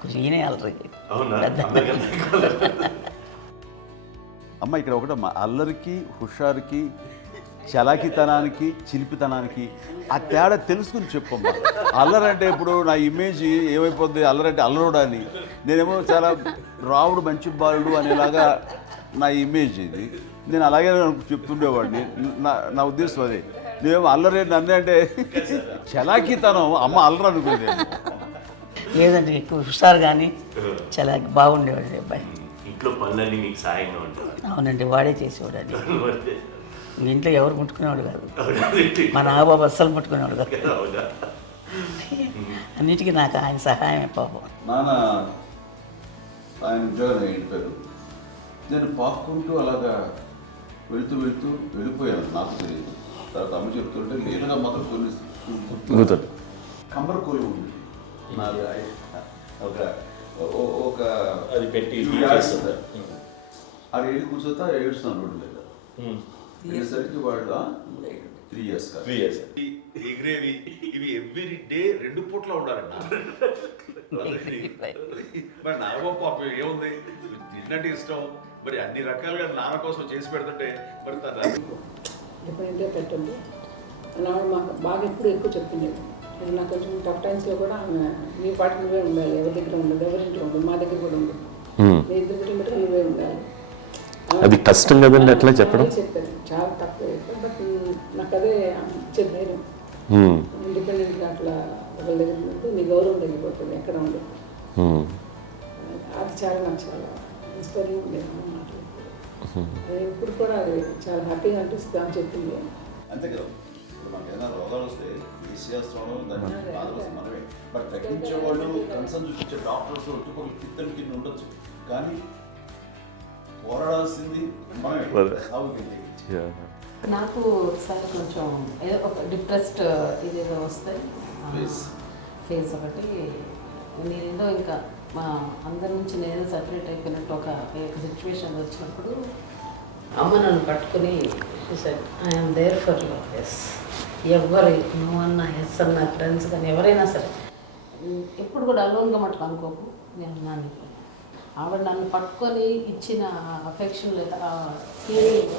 కొంచెం ఈయనే అల్లరి అవునా? పెద్ద అమ్మ ఇక్కడ ఒకటమ్మా, అల్లరికి హుషారుకి చలాకితనానికి చిలిపితనానికి ఆ తేడా తెలుసుకుని చెప్పమ్మా. అల్లరంటే ఇప్పుడు నా ఇమేజ్ ఏమైపోద్ది, అల్లరంటే అల్లరుడు అని, నేనేమో చాలా రావుడు మంచి బాలుడు అనేలాగా నా ఇమేజ్ ఇది. నేను అలాగే చెప్తుండేవాడిని. నా ఉద్దేశం అదే. నేనేమో అల్లరి నన్ను అంటే చలాకితనం అమ్మ అల్లరు అనుకునేది. లేదండి ఎక్కువ హుషారు కానీ చాలా బాగుండేవాడు అబ్బాయి. ఇంట్లో పనులన్నీ మీకు సాయంగా ఉంటారు. అవునండి, వాడే చేసేవాడు అది. ఇంట్లో ఎవరు ముట్టుకునేవాడు కాదు, మా నాగబాబు అస్సలు ముట్టుకునేవాడు కాదు. అన్నిటికీ నాకు ఆయన సహాయమే పాపం. నాన్న ఆయన ఉద్యోగం వెళ్ళిపోయారు. నేను పాక్కుంటూ అలాగా వెళుతూ వెళ్ళిపోయాను, నాకు తెలియదు. తర్వాత అమ్మ చెప్తుంటే లేదుగా మాత్రం కొన్ని కమ్మర కోలు ఉంది నాది. ఒక అది పెట్టి అది ఏది కూర్చోతా ఏడుస్తున్నాను రోడ్డు మీద. వెళ్ళేసరికి వాళ్ళు 3 years ఎగిరేవి ఇవి ఎవ్రీ డే 2 పూట్ల ఉండాలండి. మరి నాగబాబు పాపం ఏముంది, తిన్నట్టు ఇష్టం, మరి అన్ని రకాలుగా నాన్న కోసం చేసి పెడుతుంటే మరి డిపెండ్గా పెట్టండి. ఆవిడ మాకు బాగా ఎప్పుడు ఎక్కువ చెప్తుండేది. నాకు కొంచెం టఫ్ టైమ్స్లో కూడా ఆమె మీ పాటి నువ్వే ఉండాలి, ఎవరి దగ్గర ఉండదు, ఎవరింట్లో ఉండదు, మా దగ్గర కూడా ఉండదు, మీ ఇద్దరు దగ్గర బట్టి నువ్వే ఉండాలి. అది కష్టం కదండి అట్లా చెప్పడం. చెప్పారు చాలా తక్కువ చెప్పారు. బట్ నాకు అదే ఇచ్చే ధైర్యం. ఇండిపెండెంట్గా అట్లా ఒకరి దగ్గర ఉంటూ నీ గౌరవం తగ్గిపోతుంది, ఎక్కడ ఉండదు. అది చాలా నాకు చాలా ఇన్స్పైరింగ్ ఉండేది అమ్మ మాటలు. అది ఇప్పుడు కూడా అది చాలా హ్యాపీగా అనిపిస్తుంది అని చెప్పింది. అంతే కదా. ఇప్పుడు మనకి ఏదైనా రోగాలు వస్తే వేసేస్తాం, దాన్ని బాధపడుతుంది మనమే. బట్ తగ్గించేవాళ్ళు, కన్సర్న్ చూపించే డాక్టర్స్ ఒట్టుకోలు కింద కింద ఉండొచ్చు, కానీ పోరాడాల్సింది మనమే. నాకు సార్ కొంచెం ఏదో ఒక డిప్రెస్డ్ ఇదేదో వస్తే ఫేస్ ఒకటి నేనేదో ఇంకా మా అందరి నుంచి నేను సపరేట్ అయిపోయినట్టు ఒక సిచ్యువేషన్ వచ్చినప్పుడు అమ్మ నన్ను పట్టుకుని I'm there for you. Yes, ఎవరు నువ్వు అన్న ఎస్ అన్న ఫ్రెండ్స్ కానీ ఎవరైనా సరే ఎప్పుడు కూడా అలోన్గా మటుకు అనుకోకు, నేను నాన్న. ఆవిడ నన్ను పట్టుకొని ఇచ్చిన అఫెక్షన్ లేదా ఫీలింగ్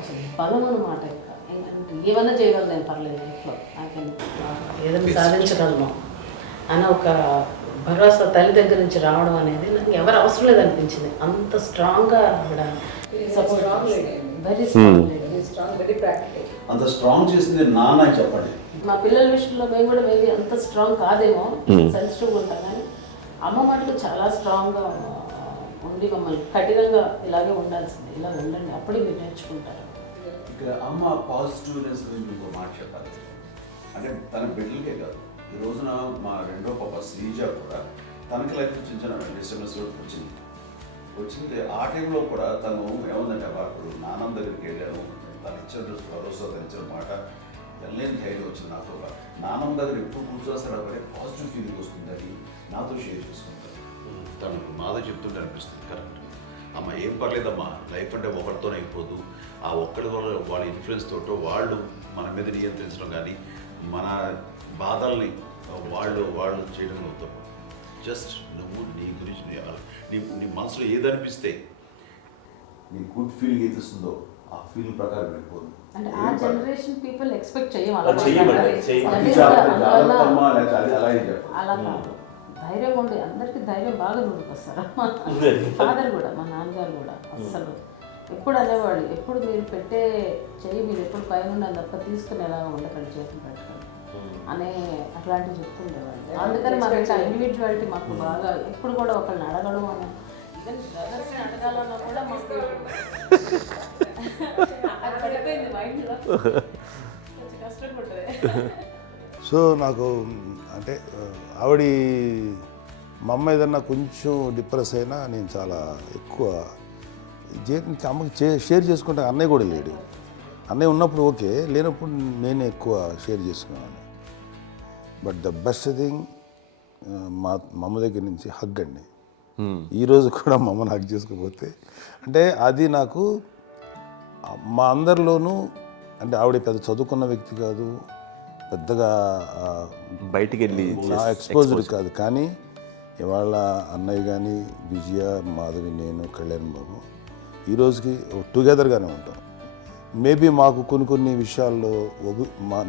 అసలు బలం అన్నమాట. ఏంటంటే ఏమైనా చేయగలను నేను, పర్లేదు లైఫ్లో ఏదైనా సాధించగలను అన్న ఒక భరోసా తల్లి దగ్గర నుంచి రావడం అనేది నాకు ఎవరు అవసరం లేదనిపించింది. అంత స్ట్రాంగ్గా ఆవిడ support, very strong, very practical. అంత స్ట్రాంగ్ చేసింది నాన్న చెప్పండి. మా పిల్లల విషయంలో మేము కూడా మేబీ అంత స్ట్రాంగ్ కాదేమో, సెన్సిటివ్గా ఉంటాం, కానీ అమ్మ మటుకు చాలా స్ట్రాంగ్గా ఉండి మమ్మల్ని కఠినంగా ఇలాగే ఉండాల్సింది, ఇలా ఉండండి, అప్పుడే మీరు నేర్చుకుంటారు. ఇక్కడ అమ్మ పాజిటివ్నెస్ గురించి ఇంకో మాట చెప్పాలి. అంటే తన బిడ్డలకే కాదు, ఈ రోజున మా రెండో పాప శ్రీజ కూడా తనకి లైఫ్ చిన్న చిన్న డిస్టర్బెన్స్ వచ్చింది. ఆ టైంలో కూడా తను ఏముందంటే అప్పుడు నాన్నమ్మ దగ్గరికి వెళ్ళాను, తను ఇచ్చిన భరోసా, తను ఇచ్చిన మాట వెళ్ళలేని ధైర్యం వచ్చింది నాకు. నాన్నమ్మ దగ్గర ఎప్పుడు కూర్చోస్తాడు అప్పుడే పాజిటివ్ ఫీలింగ్ వస్తుందని నాతో షేర్ చేసుకుంటాను. తను మాతో చెప్తుంటే అనిపిస్తుంది కరెక్ట్. అమ్మ ఏం పర్లేదమ్మా, లైఫ్ అంటే ఒకరితోనే అయిపోదు, ఆ ఒక్కరి వల్ల వాళ్ళ ఇన్ఫ్లుయెన్స్ తోటో వాళ్ళు మన మీద నియంత్రించడం కానీ మన బాధల్ని వాళ్ళు చేయడం అవుతాం. జస్ట్ నువ్వు నీ గురించి నీ మనసులో ఏదనిపిస్తే, నీ గుడ్ ఫీలింగ్ ఏది వస్తుందో ఆ ఫీలింగ్ ప్రకారం వెళ్ళిపోదు. అంటే ఆ జనరేషన్ పీపుల్ ఎక్స్పెక్ట్ చేయం అలాగే అలా కాదు. ధైర్యం ఉండి అందరికీ ధైర్యం బాగా నూరుకొస్తారు. ఫాదర్ కూడా, మా నాన్నగారు కూడా అస్సలు ఎప్పుడు అనేవాళ్ళు, ఎప్పుడు మీరు పెట్టే చెయ్యి మీరు ఎప్పుడు పైన తప్ప తీసుకుని ఎలా ఉండకండి, చేతులు పెట్టకండి అనే అట్లాంటివి చెప్తుండేవాళ్ళు. అందుకని మాకు ఇట్లా ఇండివిజువాలిటీ మాకు బాగా ఎప్పుడు కూడా ఒకళ్ళని అడగడం అని, ఈవెన్ బ్రదర్స్ని అడగాలన్నా కూడా మాకు అది పడిపోయింది మైండ్లో, కొంచెం కష్టంగా ఉంటుంది. సో నాకు అంటే ఆవిడ మా అమ్మ ఏదన్నా కొంచెం డిప్రెస్ అయినా నేను చాలా ఎక్కువ అమ్మకి షేర్ చేసుకుంటే అన్నయ్య కూడా లేడు. అన్నయ్య ఉన్నప్పుడు ఓకే, లేనప్పుడు నేనే ఎక్కువ షేర్ చేసుకున్నాను. బట్ ద బెస్ట్ థింగ్ మా అమ్మ దగ్గర నుంచి హగ్ అండి. ఈరోజు కూడా మా అమ్మని హగ్ చేసుకోకపోతే అంటే అది నాకు మా అందరిలోనూ, అంటే ఆవిడ పెద్ద చదువుకున్న వ్యక్తి కాదు, పెద్దగా బయటికి వెళ్ళి ఎక్స్పోజ్డ్ కాదు, కానీ ఇవాళ అన్నయ్య కానీ విజయ, మాధవి, నేను, కళ్యాణ్ బాబు ఈ రోజుకి టుగెదర్గానే ఉంటాం. మేబీ మాకు కొన్ని విషయాల్లో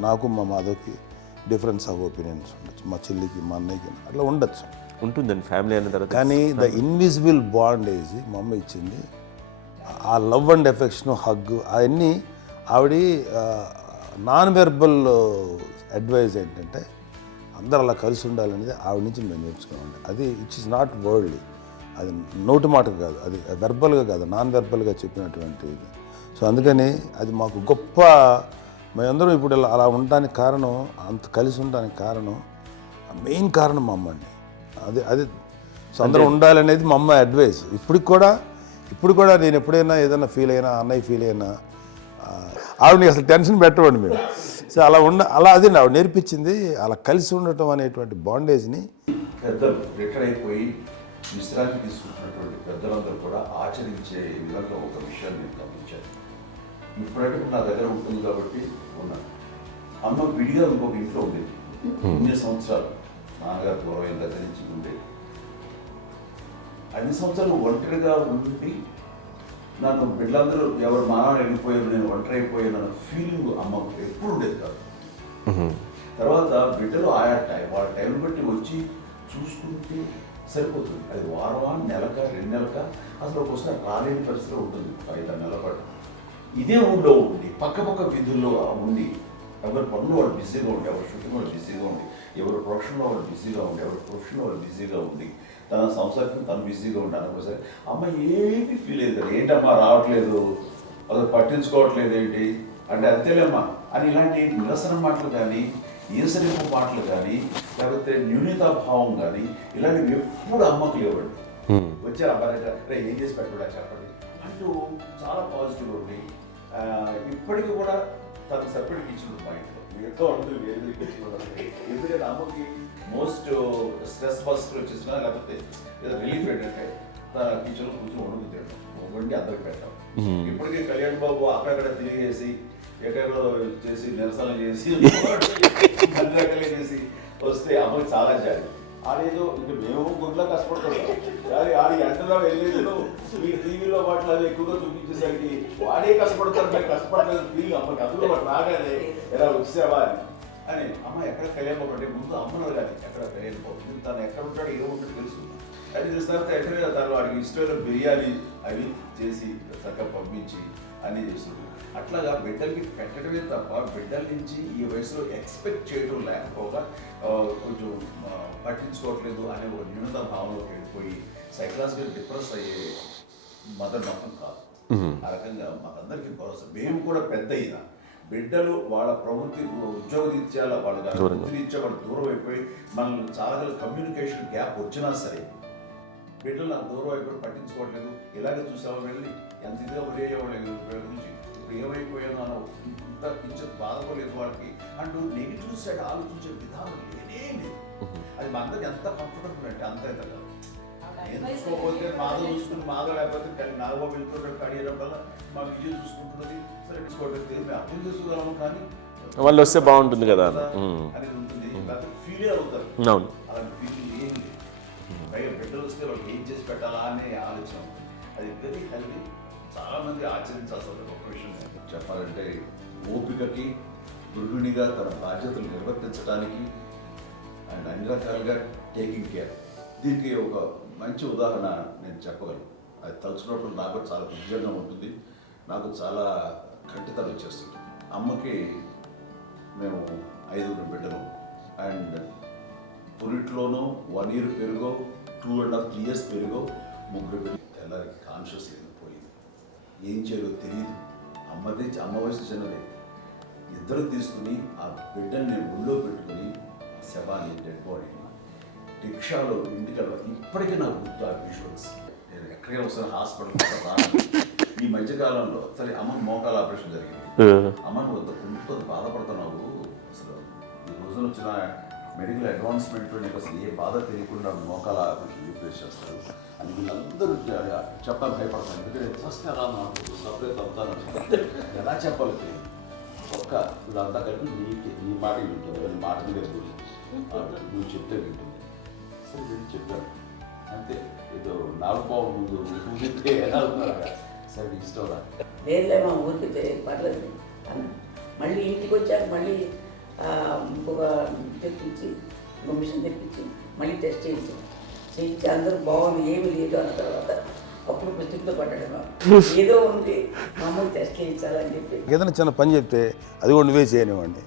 నాకు మా మాధవ్కి డిఫరెన్స్ ఆఫ్ ఒపీనియన్స్ ఉండొచ్చు, మా చెల్లికి మా అన్నయ్యకి అట్లా ఉండొచ్చు, ఉంటుందండి ఫ్యామిలీ అన్న తర్వాత. కానీ ద ఇన్విజిబుల్ బాండేజ్ మా అమ్మ ఇచ్చింది. ఆ లవ్ అండ్ ఎఫెక్షన్, హగ్, అవన్నీ ఆవిడ నాన్ వెర్బల్ అడ్వైజ్ ఏంటంటే అందరూ అలా కలిసి ఉండాలనేది ఆవిడ నుంచి మేము నేర్చుకోవాలి. అది ఇట్స్ ఇస్ నాట్ వర్డ్లీ, అది నోటి మాట కాదు, అది వెర్బల్గా కాదు, నాన్ వెర్బల్గా చెప్పినటువంటి ఇది. సో అందుకని అది మాకు గొప్ప, మేమందరం ఇప్పుడు అలా ఉండడానికి కారణం, అంత కలిసి ఉండడానికి కారణం, మెయిన్ కారణం మా అమ్మ అండి. అది సో అందరూ ఉండాలనేది మా అమ్మ అడ్వైస్. ఇప్పుడు కూడా నేను ఎప్పుడైనా ఏదైనా ఫీల్ అయినా, అన్నయ్య ఫీల్ అయినా, ఆవిడని అసలు టెన్షన్ పెట్టవండి మేము. సో అలా అది ఆవిడ నేర్పించింది, అలా కలిసి ఉండటం అనేటువంటి బాండేజ్ని. పెద్దలు రిటైర్ అయిపోయి విశ్రాంతి తీసుకుంటున్నటువంటి పెద్దలందరూ కూడా ఆచరించే విధంగా ఒక విషయాన్ని నేను గమనించాను. ఇప్పుడంటే నా దగ్గర ఉంటుంది కాబట్టి ఉన్నాను. అమ్మ విడిగా ఇంకొక ఇంట్లో ఉండేది, 9 సంవత్సరాలు నాన్నగారు పూర్వమైన దగ్గర నుంచి ఉండేది. 5 సంవత్సరాలు ఒంటరిగా ఉండి నన్ను బిడ్డలందరూ ఎవరు మానవుడు వెళ్ళిపోయారు, నేను ఒంటరి అయిపోయాను అన్న ఫీలింగ్ అమ్మకు ఎప్పుడు ఉండేది కాదు. తర్వాత బిడ్డలు వాళ్ళ టైం బట్టి వచ్చి చూసుకుంటే సరిపోతుంది. అది వారమా, నెలక, 2 నెలక, అసలు ఒకసారి రాలేని పరిస్థితిలో ఉంటుంది. 5-6 నెలల పాటు ఇదే ఊళ్ళో ఉండి పక్క విధుల్లో ఉండి, ఎవరి పనులు వాళ్ళు బిజీగా ఉండి, ఎవరి షూటింగ్ వాళ్ళు బిజీగా ఉండి, ఎవరి ప్రొఫెషన్లో వాళ్ళు బిజీగా ఉండి, ఎవరి ప్రొఫెషన్లో వాళ్ళు బిజీగా ఉండి, తన సంసారం తను బిజీగా ఉంటాను. అనుకోసరి అమ్మ ఏమీ ఫీల్ అయ్యేది కదా, ఏంటమ్మా రావట్లేదు, అసలు పట్టించుకోవట్లేదు ఏంటి అంటే, అంతేలేమ్మా అని ఇలాంటి నిరసన మాటలు కానీ, ఈసరింపు మాటలు కానీ, లేకపోతే న్యూనతాభావం కానీ ఇలాంటివి ఎప్పుడు అమ్మకు లేవండి. వచ్చారు అబ్బాయి ఏం చేసి పెట్టడా చెప్పండి అంటూ చాలా పాజిటివ్గా ఉండి, ఇప్పటికీ కూడా తను సపరేట్ ఇచ్చిండు మా ఇంట్లో, మిగతా అందరూ వేరే ఇచ్చింది. ఎందుకంటే అమ్మకి మోస్ట్ స్ట్రెస్ బస్టర్ వచ్చేసినా, లేకపోతే రిలీఫ్ ఏంటంటే తన కిచెన్లో కూర్చొని వండి అందరికి పెట్టాం. ఇప్పటికీ కళ్యాణ్ బాబు అక్కడక్కడ తిరిగేసి, ఎక్కడో చేసి, నిరసన చేసి, అన్ని రకాలుగా చేసి వస్తే అమ్మకి చాలా జాలి. ఆడేదో ఇంక మేము గుడ్లా కష్టపడుతున్నాం, కానీ ఆడి ఎంతలో వెళ్ళేదో మీ టీవీలో వాటిలో అది ఎక్కువగా చూపించేసరికి వాడే కష్టపడతారు, మేము కష్టపడలేదు ఫీల్ అమ్మకి. అందులో వాడు రాగానే ఎలా వచ్చావా అని అమ్మ ఎక్కడ కళ్యాణ్ బాబు అంటే ముందు అమ్మను కానీ ఎక్కడ కళ్యాణ్ బాబు తను ఎక్కడ ఉంటాడో ఏమో ఉంటుంది తెలుసు. అది తెలిసిన తర్వాత ఎక్కడ తను వాడికి ఇష్టమైన బిర్యానీ అవి చేసి చక్కగా పంపించి అన్నీ చేస్తుంది. అట్లాగా బిడ్డలకి పెట్టడమే తప్ప బిడ్డల నుంచి ఈ వయసులో ఎక్స్పెక్ట్ చేయడం లేకపోగా కొంచెం పట్టించుకోవట్లేదు అనే ఒక న్యూనత భావనలోకి వెళ్ళిపోయి సైకలాజికల్ డిప్రెస్ అయ్యే మదర్ మాత్రం కాదు. ఆ రకంగా మాకందరికీ భరోసా. మేము కూడా పెద్ద అయినా బిడ్డలు వాళ్ళ ప్రవృత్తి, ఉద్యోగరీత్యాల వాళ్ళ వృత్తిరీత్యా వాళ్ళు దూరం అయిపోయి మనల్ని చాలా కమ్యూనికేషన్ గ్యాప్ వచ్చినా సరే బిడ్డలు నాకు దూరం అయిపోయి పట్టించుకోవట్లేదు. ఇలాగే చూసావా వెళ్ళి ఎంత ఇదిగా ఉదయ్యేవాళ్ళు గురించి ఇప్పుడు ఏమైపోయాను అని ఇంత కించెం బాధపడలేదు వాళ్ళకి అంటూ నెగిటివ్ సైడ్ ఆలోచించే విధానం లేనే లేదు. అది మా అందరికి ఎంత కంఫర్టబుల్ అంటే అంత అయితే కాదు. ఎందుకోకపోతే మాధవ చూసుకుని మాధవ లేకపోతే నాగబాబు వెళ్తుంటాడు కడియడం వల్ల మా విజయం చూసుకుంటున్నది సరే తీసుకోవట్లేదు మేము అర్థం చేసుకోగలము, కానీ వాళ్ళు వస్తే బాగుంటుంది కదా అనేది ఉంటుంది. లేకపోతే ఫీల్ అవుతారు, అలాంటి ఫీలింగ్ ఏం లేదు. పైగా బిడ్డలు వస్తే వాళ్ళకి ఏం చేసి పెట్టాలా అనే ఆలోచన ఉంటుంది. అది వెరీ హెల్తీ. చాలా మంది ఆచరించాల్సిన ఒక విషయం చెప్పాలంటే, ఓపికకి గృహిణిగా తన బాధ్యతలు నిర్వర్తించడానికి అండ్ అన్ని రకాలుగా టేకింగ్ కేర్, దీనికి ఒక మంచి ఉదాహరణ నేను చెప్పగలను. అది తలుచుకున్నప్పుడు నాకు చాలా ఉద్యోగంగా ఉంటుంది, నాకు చాలా ఖండితలు వచ్చేస్తుంది. అమ్మకి మేము 5 బిడ్డలు అండ్ పురిట్లోనూ 1 year పెరుగో 2.5 years పెరుగో 3 బిడ్డలు. తెల్లారికి కాన్షియస్ పోయింది, ఏం చేయాలో తెలియదు. అమ్మ వయసు చిన్నదే. 2 తీసుకుని ఆ బిడ్డల్ని నేను ఒళ్ళో పెట్టుకుని శవాన్ని, డెడ్ బాడీని రిక్షాలో ఇంటికి వెళ్ళాలి. ఇప్పటికీ నాకు గుర్తు ఆ విజువల్స్. నేను ఎక్కడికి ఒకసారి హాస్పిటల్ ఈ మధ్యకాలంలో సరే అమ్మ మోకాల ఆపరేషన్ జరిగింది. అమ్మను కొంత బాధపడుతున్నావు, అసలు ఈ రోజున వచ్చిన మెడికల్ అడ్వాన్స్మెంట్లో నీకు అసలు ఏ బాధ తెలియకుండా మోకాల ఆపరేషన్ రీప్లేస్ చేస్తారు అని వీళ్ళందరూ చెప్పాలి భయపడతాను. ఎందుకంటే ఫస్ట్ ఎలా నాకు సపరేట్ అవుతాను, ఎలా చెప్పాలి తెలియదు. ఒక్క వీళ్ళంతా కలిపి నీ మాట వింటుంది, మాట మీద నువ్వు చెప్తే వింటుంది. సరే చెప్పాను. అంతే ఏదో నాలుగు ముందు ఊరితే ఎలా ఉన్నారా సరే ఇష్టం రా. లేదులే మా ఊరికి పర్లేదు అన్న. మళ్ళీ ఇంటికి వచ్చాక మళ్ళీ ఇంకొక తెప్పించి ఇంకో మిషన్ తెప్పించి మళ్ళీ టెస్ట్ చేయించి అందరూ బాగుంది ఏమి లేదు అన్న తర్వాత అప్పుడు పుస్తకంతో పడ్డాడు. ఏదో ఉంది మామూలు టెస్ట్ చేయించాలని చెప్పి ఏదైనా చిన్న పని చెప్తే అది కూడా నువ్వే చేయనివ్వండి.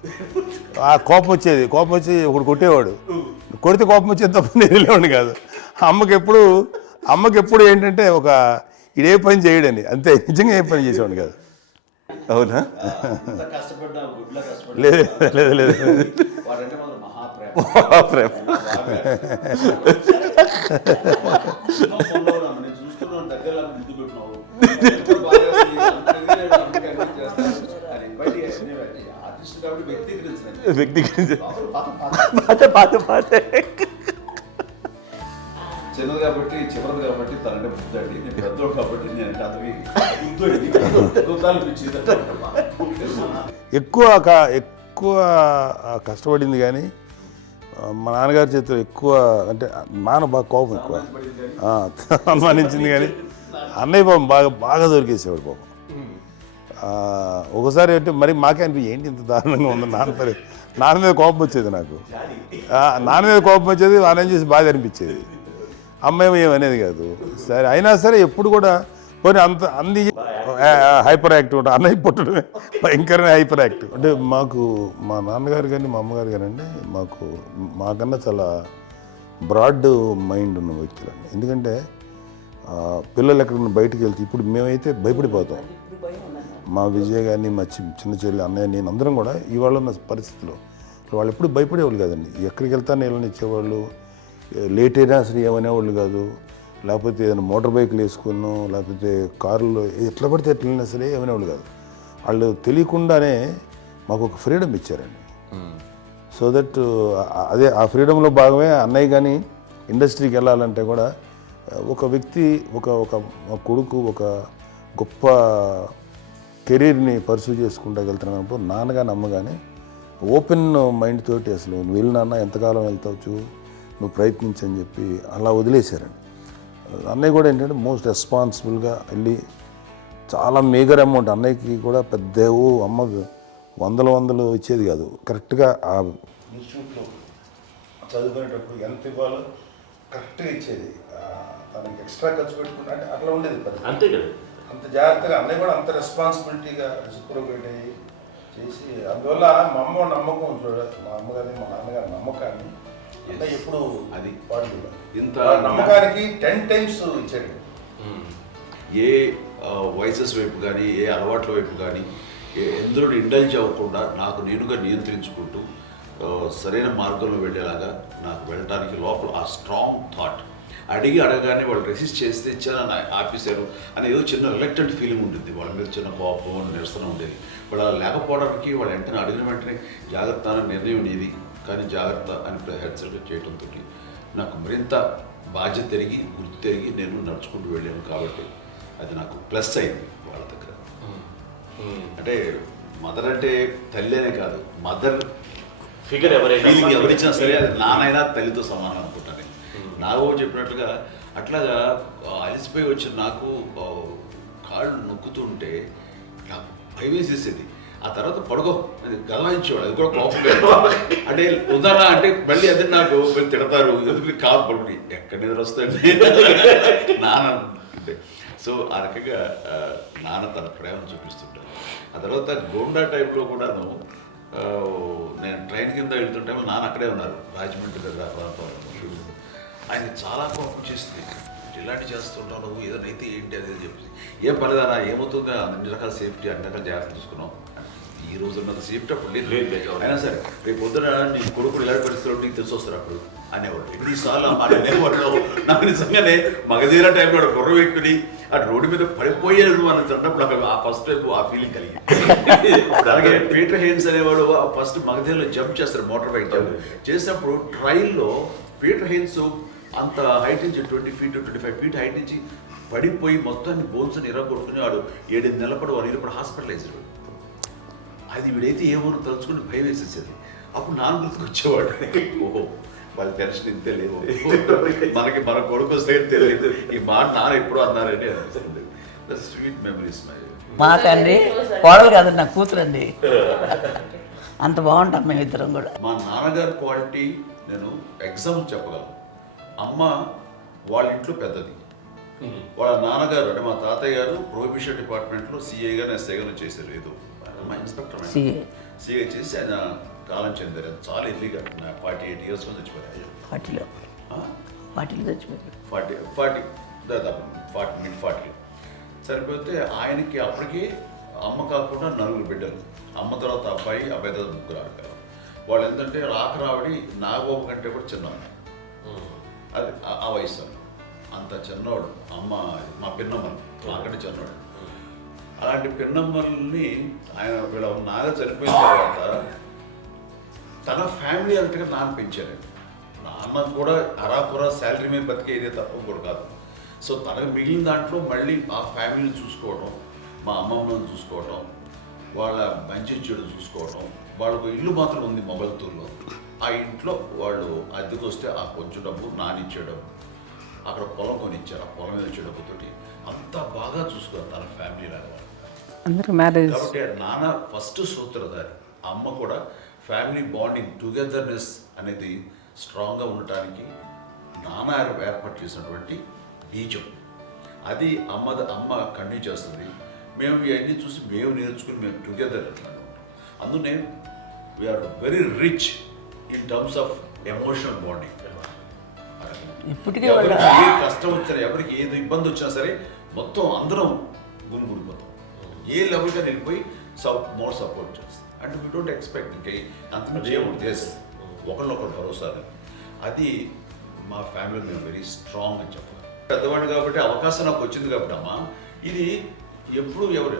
ఆ కోపం వచ్చేది, కోపం వచ్చి ఒకడు కొట్టేవాడు, కొడితే కోపం వచ్చేది తప్ప నేను వెళ్ళేవాడిని కాదు. అమ్మకి ఎప్పుడు ఏంటంటే ఒక ఇదే పని చేయడని, అంతే. నిజంగా ఏ పని చేసేవాడిని కాదు. అవునా? అంత కష్టపడ్డా గుడ్లా కష్టపడ్డా లేదు లేదు వాడంటే మాత్రం మహాప్రేమ. నేను చూస్తున్నాను దగ్గర ముందు పెట్టినావు ఆర్టిస్ట్ కాబట్టి వ్యక్తీకరించిన చిన్నది కాబట్టి చివరిది కాబట్టి తనంటే బుద్ధండి, నేను పెద్దోడు కాబట్టి నేను అతని ఎక్కువ కష్టపడింది కానీ మా నాన్నగారి చేతిలో ఎక్కువ అంటే నాన్న బాగా కోపం ఎక్కువ అనుమానించింది కానీ అన్నయ్య పాపం బాగా దొరికేసేవాడు పాపం. ఒకసారి అంటే మరి మాకే అనిపి ఏంటి ఇంత దారుణంగా ఉంది నాన్న మీద కోపం వచ్చేది నాకు. నాన్న మీద కోపం వచ్చేది, వాళ్ళని చూసి బాధ అనిపించేది. అమ్మాయి ఏమనేది కాదు. సరే అయినా సరే ఎప్పుడు కూడా పోనీ అన్ని హైపర్ యాక్టివ్ ఉంటుంది. అన్నయ్య పుట్టడమే భయంకరమైన హైపర్ యాక్టివ్. అంటే మాకు మా నాన్నగారు కానీ మా అమ్మగారు కానీ అండి మాకన్నా చాలా బ్రాడ్ మైండ్ ఉన్న వ్యక్తులండి. ఎందుకంటే పిల్లలు ఎక్కడికైనా బయటకు వెళ్తే ఇప్పుడు మేమైతే భయపడిపోతాం. మా విజయ్ కానీ మా చిన్న చెల్లి అన్నయ్య నేను అందరం కూడా ఇవాళ ఉన్న పరిస్థితిలో వాళ్ళు ఎప్పుడు భయపడేవాళ్ళు కాదండి. ఎక్కడికి వెళ్తాను నీళ్ళని ఇచ్చేవాళ్ళు, లేట్ అయినా అసలు ఏమనేవాళ్ళు కాదు. లేకపోతే ఏదైనా మోటార్ బైక్లు వేసుకున్నాం, లేకపోతే కారులో ఎట్లా పడితే ఎట్లయినా సరే ఏమనేవాళ్ళు కాదు. వాళ్ళు తెలియకుండానే మాకు ఒక ఫ్రీడమ్ ఇచ్చారండి. సో దట్ అదే ఆ ఫ్రీడంలో భాగమే అన్నయ్య కానీ ఇండస్ట్రీకి వెళ్ళాలంటే కూడా ఒక వ్యక్తి ఒక కొడుకు ఒక గొప్ప కెరీర్ని పర్సూ చేసుకుంటూ వెళ్తున్నప్పుడు నాన్నగాని అమ్మగానే ఓపెన్ మైండ్ తోటి అసలు నువ్వు వెళ్ళినా ఎంతకాలం వెళ్తావచ్చు, నువ్వు ప్రయత్నించని చెప్పి అలా వదిలేశారండి. అన్నయ్య కూడా ఏంటంటే మోస్ట్ రెస్పాన్సిబుల్గా వెళ్ళి చాలా మేజర్ అమౌంట్ అన్నయ్యకి కూడా పెద్ద అమ్మకు వందలు ఇచ్చేది కాదు. కరెక్ట్గా ఆ ఇన్స్టిట్యూట్లో చదువుకునేటప్పుడు ఎంత ఇవ్వాలో కరెక్ట్గా ఇచ్చేది. తనకి ఎక్స్ట్రా ఖర్చు పెట్టుకుంటే అంటే అట్లా ఉండేది అంతే కదా. అంత జాగ్రత్తగా అన్నయ్య కూడా అంత రెస్పాన్సిబిలిటీగా రిసిప్రోకేట్ అయ్యి చేసి అందువల్ల మా అమ్మ నమ్మకం చూడాలి. మా అమ్మగారి మా నాన్నగారి నమ్మకాన్ని అంటే ఎప్పుడు అది పాడు ఇంత నమ్మకానికి 10 times ఇచ్చాడు. ఏ వయసెస్ వైపు కానీ ఏ అలవాట్ల వైపు కానీ ఎందులో ఇండల్జ్ అవ్వకుండా నాకు నేనుగా నియంత్రించుకుంటూ సరైన మార్గంలో వెళ్ళేలాగా నాకు వెళ్ళడానికి లోపల ఆ స్ట్రాంగ్ థాట్ అడగగానే వాళ్ళు రెసిస్ట్ చేస్తే ఇచ్చాను ఆపేశారు అని ఏదో చిన్న రిలక్టెంట్ ఫీలింగ్ ఉంటుంది. వాళ్ళ మీద చిన్న కోపం నిరసన ఉండేది. వాళ్ళు అలా లేకపోవడానికి వాళ్ళు వెంటనే అడిగిన వెంటనే జాగ్రత్త అనే నిర్ణయం నీది కానీ జాగ్రత్త అని హెచ్చరిక చేయడంతో నాకు మరింత బాధ్యత తిరిగి గుర్తు తిరిగి నేను నడుచుకుంటూ వెళ్ళాను. కాబట్టి అది నాకు ప్లస్ అయింది వాళ్ళ దగ్గర. అంటే మదర్ అంటే తల్లి అనే కాదు, మదర్ ఫిగర్ ఫీలింగ్ ఎవరిచ్చినా సరే అది నానైనా తల్లితో సమానం అనుకుంటాను. నాకు చెప్పినట్లుగా అట్లాగా అలసిపోయి వచ్చిన నాకు కాళ్ళు నొక్కుతుంటే నాకు భయం వేసేసేది. ఆ తర్వాత పడుకో గదవాయించేవాడు, అది కూడా కోపం. అంటే ఉదాహరణ అంటే మళ్ళీ అదే నాకు తిడతారు, ఎందుకు కాదు పడుకుని ఎక్కడ నిద్ర వస్తాయండి నాన్న అంటే. సో ఆ రకంగా నాన్న తన ప్రేమను చూపిస్తుంటాను. ఆ తర్వాత గోండా టైంలో కూడాను నేను ట్రైన్ కింద వెళ్తుంటే నాన్న అక్కడే ఉన్నారు, రాజమండ్రి దగ్గర ప్రాంతంలో. ఆయన చాలా కోపం చేస్తుంది, ఇలాంటి చేస్తుంటావు నువ్వు, ఏదైనా అయితే ఏంటి అది చెప్పి. ఏం పర్లేదన్నా ఏమవుతుందో అన్ని రకాల సేఫ్టీ అన్ని రకాల జాగ్రత్త తీసుకున్నాం. ఈ రోజు ఉన్నంత సేఫ్టీ అప్పుడు లేదు. అయినా సరే రేపు పొద్దున నీ కొడుకులు ఇలాంటి పరిస్థితులు నీకు తెలిసి వస్తారు అప్పుడు అనేవాడు. ఎన్నిసార్లు ఆ మాట అనేవాడు. నాకు నిజంగానే మగధీర టైంలో బుర్ర వ్యక్తిని అటు రోడ్డు మీద పడిపోయాడు అని అన్నప్పుడు ఆ ఫస్ట్ టైం ఆ ఫీలింగ్ కలిగి. అలాగే పీటర్ హెయిన్స్ అనేవాడు ఫస్ట్ మగధీరలో జంప్ చేస్తారు, మోటార్ బైక్ జంప్ చేసినప్పుడు ట్రైల్లో పీటర్ హెయిన్స్ అంత హైట్ నుంచి 20 feet 25 feet హైట్ నుంచి పడిపోయి మొత్తాన్ని బోన్స్ని ఇరగొట్టుకుని వాడు 7 నెలల పాటు వాడు ఇప్పుడు హాస్పిటలైజ్డ్. అది వీడైతే ఏమో తలుచుకుని భయం వేసేసేది. అప్పుడు నాన్న గుర్తుకు వచ్చేవాడు, ఓహో వాళ్ళ టెన్షన్ ఇంతే లేవు. మనకి మన కొడుకు వస్తే తెలియదు. ఈ మాట నాన్న ఎప్పుడు అన్నారని అనిపిస్తుంది. స్వీట్ మెమరీస్ మా తండ్రి కోడలు కాదు, నా కూతురండి. అంత బాగుంటాం మేమిద్దరం కూడా. మా నాన్నగారి క్వాలిటీ నేను ఎగ్జాంపుల్ చెప్పగలను. అమ్మ వాళ్ళ ఇంట్లో పెద్దది. వాళ్ళ నాన్నగారు అంటే మా తాతయ్య గారు ప్రొహిబిషన్ డిపార్ట్మెంట్లో సిఐగానే ఎస్ఐగానే చేశారు. ఏదో మా ఇన్స్పెక్టర్ సిఐ చేసి ఆయన కాలం చెందారు. అది చాలా ఎర్లీగా 48 years చచ్చిపోయారు. 40 చచ్చిపోయారు. 40 mid-40 సరిపోతే ఆయనకి అప్పటికి అమ్మ కాకుండా 4 బిడ్డలు. అమ్మ తర్వాత అబ్బాయి తర్వాత 3 ఆడపిల్లలు. వాళ్ళు ఏంటంటే రాకరావిడి నాగబాబు కంటే కూడా చిన్నవాడు. అది ఆ వయసు అంత చిన్నవాడు. అమ్మ మా పిన్నమ్మలు నాకంటే చిన్నవాడు. అలాంటి పిన్నమ్మల్ని ఆయన వీళ్ళ నాగ చనిపోయిన తర్వాత తన ఫ్యామిలీ అంతగా నాన్న పెంచారు. నాన్న కూడా అరాపురా శాలరీ మీద బతికేదే తప్ప కూడా కాదు. సో తనకు మిగిలిన దాంట్లో మళ్ళీ ఆ ఫ్యామిలీని చూసుకోవడం, మా అమ్మమ్మని చూసుకోవడం, వాళ్ళ మంచి చెడు చూసుకోవడం. వాళ్ళకు ఇల్లు మాత్రం ఉంది మొగల్తూరులో. ఆ ఇంట్లో వాళ్ళు అద్దెకు వస్తే ఆ కొంచెం డబ్బు నానిచ్చే డబ్బు, అక్కడ పొలం కొనిచ్చారు. ఆ పొలం మీద ఇచ్చే డబ్బుతోటి అంతా బాగా చూసుకోవాలి తన ఫ్యామిలీ లాగా. కాబట్టి నాన్న ఫస్ట్ సూత్రధారి. అమ్మ కూడా ఫ్యామిలీ బాండింగ్ టుగెదర్నెస్ అనేది స్ట్రాంగ్గా ఉండటానికి నాన్న ఏర్పాటు చేసినటువంటి బీజం. అది అమ్మ కంటిన్యూ చేస్తుంది. మేము ఇవన్నీ చూసి మేము నేర్చుకుని మేము టుగెదర్ అట్లా ఉంటాం. అందునే we are very rich in terms of emotional bonding. ఇప్పటికే ఏ కష్టం వచ్చినా, ఎవరికి ఏది ఇబ్బంది వచ్చినా సరే మొత్తం అందరం గురిపోతాం. ఏ లెవెల్గా వెళ్ళిపోయి మోర్ సపోర్ట్ చేస్తాం. అండ్ వీ డోంట్ ఎక్స్పెక్ట్ ఇంకా అంతమంది ఏముంటుంది ఒకరినొకరు భరోసా. అది మా ఫ్యామిలీ మేము వెరీ స్ట్రాంగ్ అని చెప్పాలి. పెద్దవాడు కాబట్టి అవకాశం నాకు వచ్చింది కాబట్టి అమ్మ ఇది ఎప్పుడు ఎవరు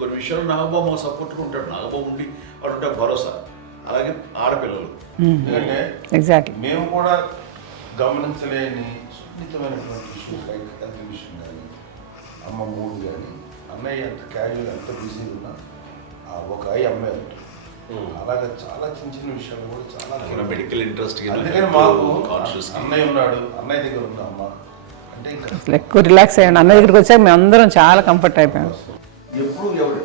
కొన్ని విషయాలు నాగబాబు సపోర్ట్గా ఉంటాడు. నాగబాబు ఉండి వాడు ఉంటాడు భరోసా. అలాగే ఆడపిల్లలు ఎందుకంటే ఎగ్జాక్ట్లీ మేము కూడా గమనించలేని సున్నితమైనటువంటి ఇష్యూస్ లైక్ హెల్త్ విషయం కానీ, అమ్మ మూడు కానీ, అన్నయ్య ఎంత క్యాజువల్ ఎంత బిజీగా ఉన్నా ఒక అమ్మాయి ఉంటుంది. అలాగే చాలా చిన్న చిన్న విషయాలు కూడా చాలా మెడికల్ ఇంట్రెస్ట్. అందుకని మాకు అన్నయ్య ఉన్నాడు, అన్నయ్య దగ్గర ఉన్న అమ్మ అంటే ఇంకా ఎక్కువ రిలాక్స్ అయ్యాను. అన్న దగ్గరికి వచ్చాక మేము అందరం చాలా కంఫర్ట్ అయిపోయాం. ఎప్పుడు ఎవరు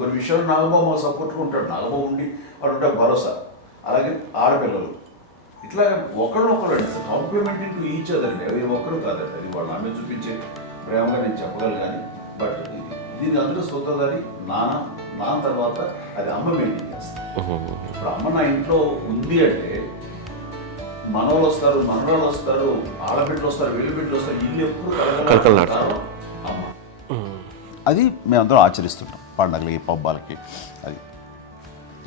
కొన్ని విషయాలు నాగబాబు సపోర్ట్గా ఉంటాడు. నాగబాబు ఉండి వాడు ఉంటాడు భరోసా. అలాగే ఆడపిల్లలు ఇట్లా ఒకళ్ళొకరు కాంప్లిమెంటింగ్ టు ఈచ్ అదర్ అండి. అవి ఒక్కరు కాదండి. అది వాళ్ళు నా మీద చూపించే ప్రేమగా నేను చెప్పగలను. కానీ బట్ దీని అందరూ సూత్రధారి నాన్న తర్వాత అది అమ్మ మెయింటైన్ చేస్తుంది. ఇప్పుడు అమ్మ నా ఇంట్లో ఉంది అంటే మనవాళ్ళు వస్తారు, మనవాళ్ళు వస్తారు, ఆడబిడ్డలు వస్తారు, వీళ్ళబిడ్డలు వస్తారు. ఇల్లు ఎప్పుడు అమ్మ. అది మేమందరం ఆచరిస్తుంటాం పండగలకి, పబ్బాలకి. అది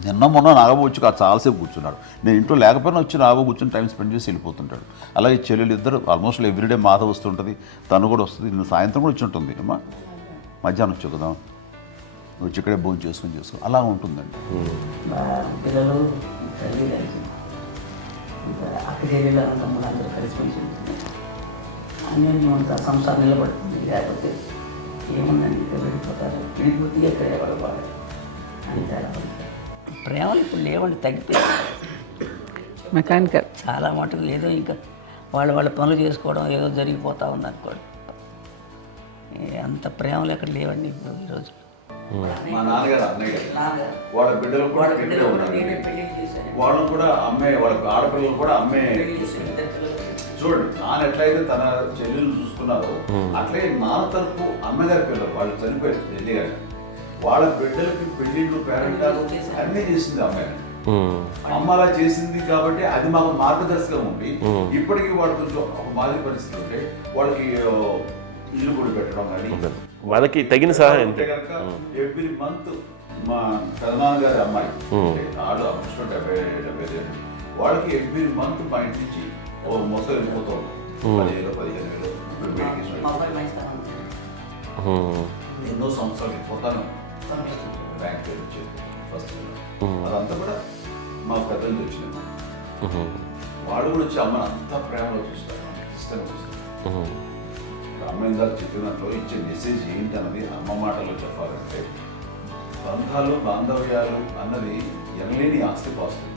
నిన్న మొన్న నాగబాబు వచ్చి చాలాసేపు కూర్చున్నాడు. నేను ఇంట్లో లేకపోయినా వచ్చి నాగబాబు కూర్చొని టైం స్పెండ్ చేసి వెళ్ళిపోతుంటాడు. అలాగే చెల్లెలు ఇద్దరు ఆల్మోస్ట్ ఎవ్రీడే మాత వస్తుంటుంది, తను కూడా వస్తుంది. నిన్న సాయంత్రం కూడా వచ్చి ఉంటుంది. అమ్మా మధ్యాహ్నం వచ్చి కదా వచ్చి ఇక్కడే భోజనం చేసుకొని అలా ఉంటుందండి. పిల్లలు తల్లి కలిసి అక్క చెల్లెలు తమ్ముడు అందరూ కలిసిమెలిసి ఉంటుంది. అన్యోన్యం సంసారం నిలబడుతుంది. లేకపోతే ఏముందండి వెళ్ళిపోతారు. విడిపోతే ఎక్కడ పడవాలి అని తేడా. ప్రేమలు ఇప్పుడు లేవండి, తగ్గిపోయాయి. మెకానికల్ చాలా మటుకు ఏదో ఇంకా వాళ్ళ పనులు చేసుకోవడం ఏదో జరిగిపోతూ ఉంది అనుకోండి. అంత ప్రేమలు ఎక్కడ లేవండి ఇప్పుడు ఈరోజు. మా నాన్నగారు అన్నయ్య గారు వాళ్ళ బిడ్డలు కూడా ఇక్కడే ఉన్నారు. వాళ్ళు కూడా అమ్మే, వాళ్ళ ఆడపిల్లలు కూడా అమ్మే. చూడండి నాన్న ఎట్లయితే తన చెల్లెలు చూసుకున్నారో అట్లే నాన్న తరపు అమ్మగారి పిల్లలు వాళ్ళు చనిపోయారు చెల్లి గారు. వాళ్ళ బిడ్డలకి పెళ్లిళ్ళు, పేరెంటాలు అన్నీ చేసింది అమ్మాయి. అమ్మ అలా చేసింది కాబట్టి అది మాకు మార్గదర్శకం ఉంది. ఇప్పటికీ వాళ్ళు కొంచెం ఒక మాదిరి పరిస్థితి ఉంటే వాళ్ళకి ఇల్లు కూడా పెట్టడం కానీ వాళ్ళకి తగిన సహాయం కనుక ఎవ్రీ మంత్ మా పెదనాన్నగారి అమ్మాయి ఆడు అప్పుడు 70 వాళ్ళకి ఎవ్రీ మంత్ మా ఇంటి నుంచి మొత్తం వెళ్ళిపోతాం. 10,000-15,000 ఎన్నో సంవత్సరాలు వెళ్ళిపోతాను. బ్యాంక్ పేరు వచ్చేది ఫస్ట్. అదంతా కూడా మా పెద్దలు వచ్చింది. వాళ్ళు కూడా వచ్చి అమ్మని అంతా ప్రేమలో చూస్తారు, ఇష్టంగా చూస్తారు. అమ్మ ఇందాక చెప్పినట్లు ఇచ్చే మెసేజ్ ఏంటన్నది అమ్మ మాటలో చెప్పాలంటే బంధాలు, బాంధవ్యాలు అన్నది ఎనలేని ఆస్తిపాస్తులు.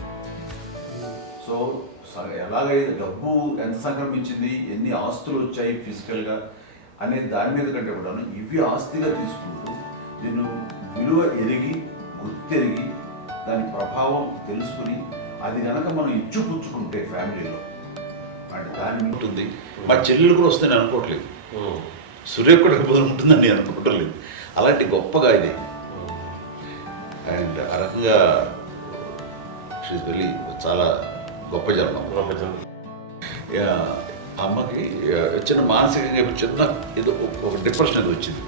సో ఎలాగైతే డబ్బు ఎంత సంక్రమించింది, ఎన్ని ఆస్తులు వచ్చాయి ఫిజికల్గా అనే దాని మీద కంటే కూడా ఇవి ఆస్తిగా తీసుకుంటూ నేను విలువ ఎరిగి గుర్తెరిగి దాని ప్రభావం తెలుసుకుని అది కనుక మనం ఇచ్చుపుచ్చుకుంటే ఫ్యామిలీలో అంటే దాని ఉంటుంది. మా చెల్లెలు కూడా వస్తే నేను అనుకోవట్లేదు, సూర్య కూడా ఉంటుందని నేను అనుకోవటం లేదు. అలాంటి గొప్పగా ఇది అండ్ ఆ రకంగా షీఈ్ వెరీ చాలా గొప్ప జన్మ. అమ్మకి చిన్న మానసికంగా చిన్న ఏదో ఒక డిప్రెషన్ అది వచ్చింది.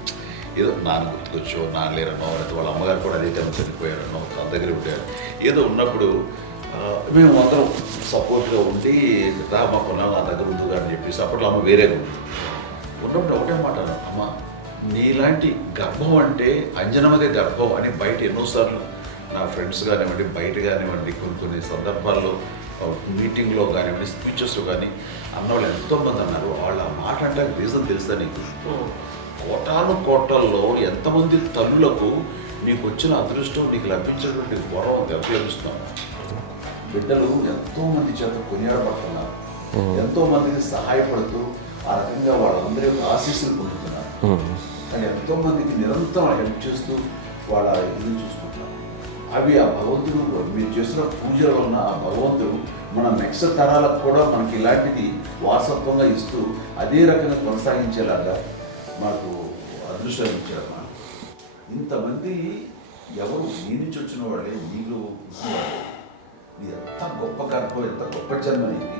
ఏదో నాన్న గుర్తుకొచ్చో, నాన్న లేరనో, లేకపోతే వాళ్ళ అమ్మగారు కూడా అదే టైం చనిపోయారనో, తన దగ్గర ఉంటారు ఏదో ఉన్నప్పుడు మేము అందరం సపోర్ట్గా ఉండి రామా కొన్నాం నా దగ్గర ఉందిగా అని చెప్పేసి అప్పట్లో అమ్మ వేరేగా ఉంది. ఉన్నప్పుడు ఒకటే మాట అమ్మ నీలాంటి గర్భం అంటే అంజనమదే గర్భం అని బయట ఎన్నోసార్లు నా ఫ్రెండ్స్ కానివ్వండి, బయట కానివ్వండి, కొన్ని సందర్భాల్లో మీటింగ్లో కానివ్వండి, స్పీచెస్లో కానీ అన్నవాళ్ళు ఎంతోమంది అన్నారు. వాళ్ళ మాట అంటే రీజన్ తెలుసా నీకు? కోటాను కోటల్లో ఎంతమంది తల్లులకు నీకు వచ్చిన అదృష్టం, నీకు లభించినటువంటి వరం ఎంత లభిస్తున్నావు. బిడ్డలు ఎంతోమంది చేత కొనియాడబడుతున్నారు, ఎంతోమందికి సహాయపడుతూ ఆ రకంగా వాళ్ళందరి యొక్క ఆశీస్సులు పొందుతున్నారు. కానీ ఎంతోమందికి నిరంతరం హెల్ప్ చేస్తూ వాళ్ళ ఇది చూసుకుంటున్నారు. అవి ఆ భగవంతుడు మీరు చేస్తున్న పూజలో ఉన్న ఆ భగవంతుడు మన నెక్స్ట్ తరాలకు కూడా మనకి ఇలాంటిది వారసత్వంగా ఇస్తూ అదే రకంగా కొనసాగించేలాగా మాకు అదృష్టాన్ని ఇచ్చారు. ఇంతమంది ఎవరు నీ నుంచి వచ్చిన వాళ్ళే నీళ్ళు ఇది ఎంత గొప్ప గర్భం, ఎంత గొప్ప జన్మ ఇది.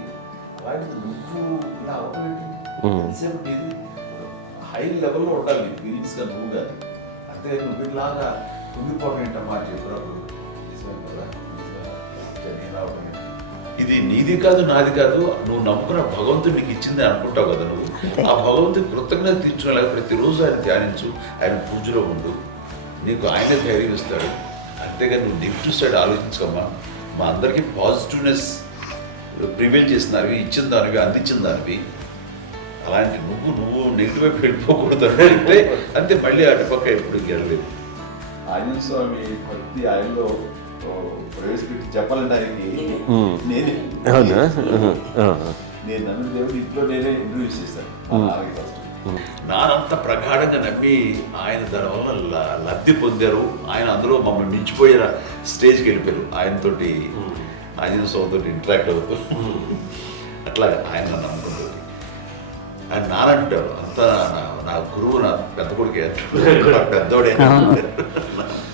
అలాంటిది నువ్వు ఇలా అవటమేంటి? ఎంతసేపు ఇది హై లెవెల్లో ఉండాలి నీ ఫీలింగ్స్గా నువ్వు కానీ. అంతే నువ్వు ఇలాగా కుంగిపోవడం ఏంటమ్మా చెప్పినప్పుడు నిజమే కదా. ఇది నీది కాదు, నాది కాదు, నువ్వు నమ్ముకున్న భగవంతుడు నీకు ఇచ్చింది అనుకుంటావు కదా. నువ్వు ఆ భగవంతుడి కృతజ్ఞత తీర్చుకోలేక ప్రతిరోజు ఆయన ధ్యానించు, ఆయన పూజలో ఉండు, నీకు ఆయనే ధైర్యం ఇస్తాడు. అంతేగా నువ్వు నెగిటివ్ సైడ్ ఆలోచించకమ్మా. మా అందరికీ పాజిటివ్నెస్ ప్రివైల్ చేసిన దానివి, ఇచ్చిన దానివి, అందించిన దానివి. అలాంటి నువ్వు నెగిటివ్ వైపు వెళ్ళిపోకూడదు అంటే అంతే. మళ్ళీ అటుపక్క ఎప్పుడు గెలలేదు. ఆంజనేయ స్వామి భక్తి ఆయనలో ప్రవేశపెట్టి చెప్పాలంటే ఆయనకి నేనే నేను నమ్మిన దేవుడు ఇంట్లో నేనే ఇంట్రడ్యూస్ చేశాను ఫస్ట్. నానంత ప్రగాఢంగా నమ్మి ఆయన దానివల్ల లబ్ధి పొందారు. ఆయన అందులో మమ్మల్ని మించిపోయే స్టేజ్కి వెళ్ళిపోయారు. ఆయనతోటి ఆంజనేయ స్వామితో ఇంటరాక్ట్ అవుతూ అట్లా ఆయన నమ్ముకుంటుంది. ఆయన నానంటారు అంతా నా గురువు, నా పెద్ద కొడుకు పెద్దోడే.